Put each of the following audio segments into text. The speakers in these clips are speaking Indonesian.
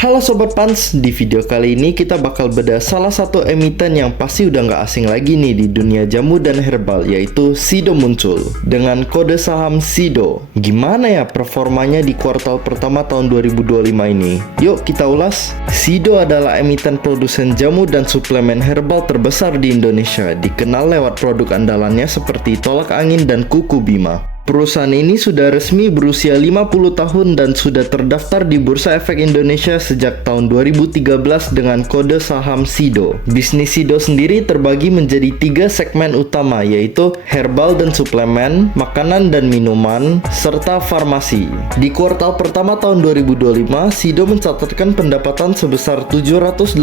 Halo Sobat Pans, di video kali ini kita bakal bedah salah satu emiten yang pasti udah nggak asing lagi nih di dunia jamu dan herbal, yaitu Sido muncul dengan kode saham Sido. Gimana ya performanya di kuartal pertama tahun 2025 ini? Yuk kita ulas. Sido adalah emiten produsen jamu dan suplemen herbal terbesar di Indonesia, dikenal lewat produk andalannya seperti tolak angin dan kuku bima. Perusahaan ini sudah resmi berusia 50 tahun dan sudah terdaftar di Bursa Efek Indonesia sejak tahun 2013 dengan kode saham Sido. Bisnis Sido sendiri terbagi menjadi 3 segmen utama, yaitu herbal dan suplemen, makanan dan minuman, serta farmasi. Di kuartal pertama tahun 2025, Sido mencatatkan pendapatan sebesar 789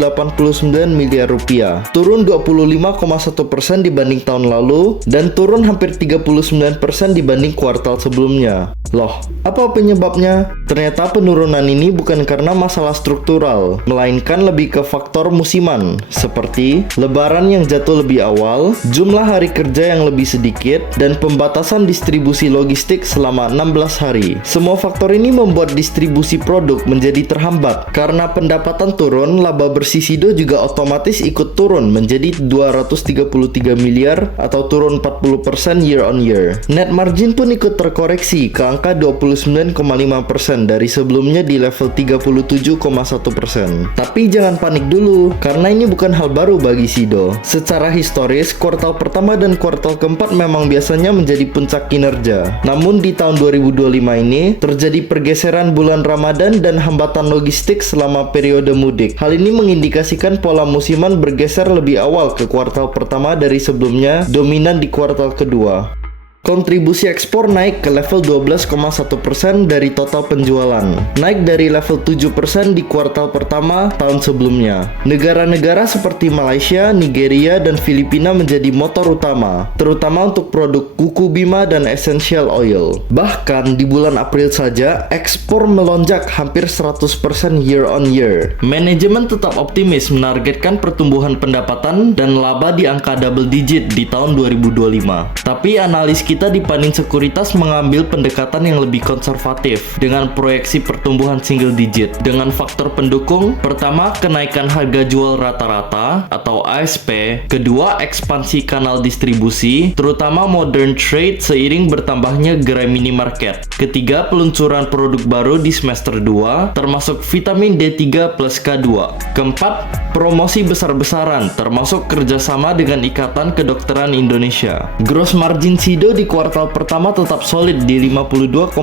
miliar rupiah, turun 25,1% dibanding tahun lalu, dan turun hampir 39% dibanding kuartal sebelumnya. Loh, apa penyebabnya? Ternyata penurunan ini bukan karena masalah struktural, melainkan lebih ke faktor musiman, seperti lebaran yang jatuh lebih awal, jumlah hari kerja yang lebih sedikit, dan pembatasan distribusi logistik selama 16 hari. Semua faktor ini membuat distribusi produk menjadi terhambat. Karena pendapatan turun, laba bersih Sido juga otomatis ikut turun menjadi 233 miliar atau turun 40% year on year. Net margin pun ikut terkoreksi ke angka 29,5% dari sebelumnya di level 37,1%. Tapi jangan panik dulu, karena ini bukan hal baru bagi Sido. Secara historis, kuartal pertama dan kuartal keempat memang biasanya menjadi puncak kinerja. Namun di tahun 2025 ini, terjadi pergeseran bulan Ramadan dan hambatan logistik selama periode mudik. Hal ini mengindikasikan pola musiman bergeser lebih awal ke kuartal pertama dari sebelumnya dominan di kuartal kedua. Kontribusi ekspor naik ke level 12,1% dari total penjualan, naik dari level 7% di kuartal pertama tahun sebelumnya. Negara-negara seperti Malaysia, Nigeria, dan Filipina menjadi motor utama, terutama untuk produk kuku bima dan essential oil. Bahkan di bulan April saja, ekspor melonjak hampir 100% year on year. Manajemen tetap optimis menargetkan pertumbuhan pendapatan dan laba di angka double digit di tahun 2025. Tapi analis kita di Panin Sekuritas mengambil pendekatan yang lebih konservatif dengan proyeksi pertumbuhan single digit dengan faktor pendukung. Pertama, kenaikan harga jual rata-rata atau ASP. Kedua, ekspansi kanal distribusi terutama modern trade seiring bertambahnya gerai minimarket. Ketiga, peluncuran produk baru di semester 2 termasuk vitamin D3 plus K2. Keempat, promosi besar-besaran termasuk kerjasama dengan Ikatan Kedokteran Indonesia. Gross margin Sido di kuartal pertama tetap solid di 52,3%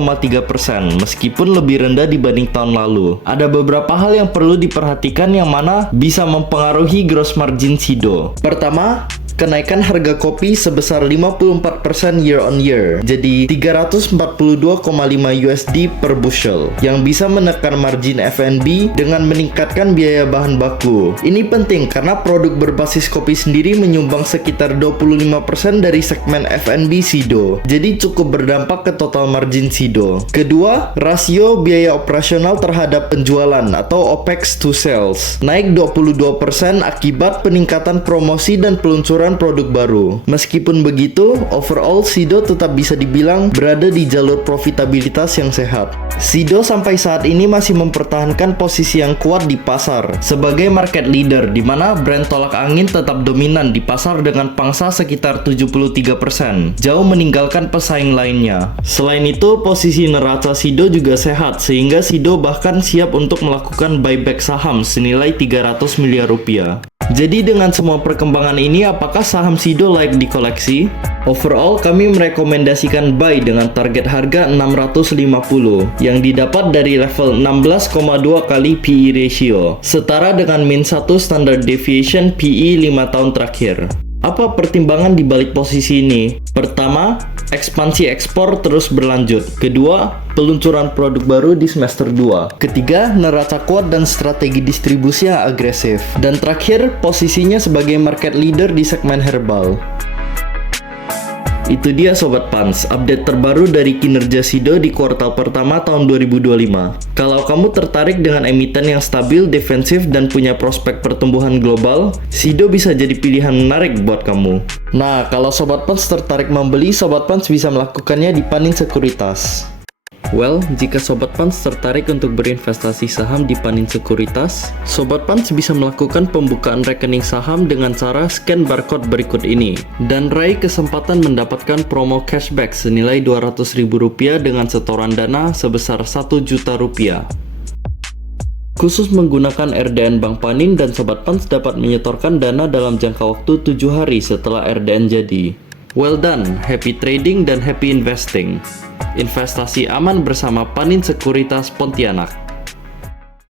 meskipun lebih rendah dibanding tahun lalu. Ada beberapa hal yang perlu diperhatikan yang mana bisa mempengaruhi gross margin Sido. Pertama, kenaikan harga kopi sebesar 54% year on year, jadi 342,5 USD per bushel, yang bisa menekan margin F&B dengan meningkatkan biaya bahan baku. Ini penting karena produk berbasis kopi sendiri menyumbang sekitar 25% dari segmen F&B Sido, jadi cukup berdampak ke total margin Sido. Kedua, rasio biaya operasional terhadap penjualan atau OPEX to sales naik 22% akibat peningkatan promosi dan peluncuran produk baru. Meskipun begitu, overall Sido tetap bisa dibilang berada di jalur profitabilitas yang sehat. Sido sampai saat ini masih mempertahankan posisi yang kuat di pasar sebagai market leader, di mana brand tolak angin tetap dominan di pasar dengan pangsa sekitar 73%, jauh meninggalkan pesaing lainnya. Selain itu, posisi neraca Sido juga sehat sehingga Sido bahkan siap untuk melakukan buyback saham senilai 300 miliar rupiah. Jadi dengan semua perkembangan ini, apakah saham Sido layak dikoleksi? Overall, kami merekomendasikan buy dengan target harga 650 yang didapat dari level 16,2 kali PE ratio, setara dengan min 1 standard deviation PE 5 tahun terakhir. Apa pertimbangan di balik posisi ini? Pertama, ekspansi ekspor terus berlanjut. Kedua, peluncuran produk baru di semester 2. Ketiga, neraca kuat dan strategi distribusi yang agresif. Dan terakhir, posisinya sebagai market leader di segmen herbal. Itu dia Sobat Pans, update terbaru dari kinerja Sido di kuartal pertama tahun 2025. Kalau kamu tertarik dengan emiten yang stabil, defensif, dan punya prospek pertumbuhan global, Sido bisa jadi pilihan menarik buat kamu. Nah, kalau Sobat Pans tertarik membeli, Sobat Pans bisa melakukannya di Panin Sekuritas. Well, jika Sobat Pans tertarik untuk berinvestasi saham di Panin Sekuritas, Sobat Pans bisa melakukan pembukaan rekening saham dengan cara scan barcode berikut ini dan raih kesempatan mendapatkan promo cashback senilai Rp200.000 dengan setoran dana sebesar Rp1.000.000. Khusus menggunakan RDN Bank Panin dan Sobat Pans dapat menyetorkan dana dalam jangka waktu 7 hari setelah RDN jadi. Well done, happy trading dan happy investing. Investasi aman bersama Panin Sekuritas Pontianak.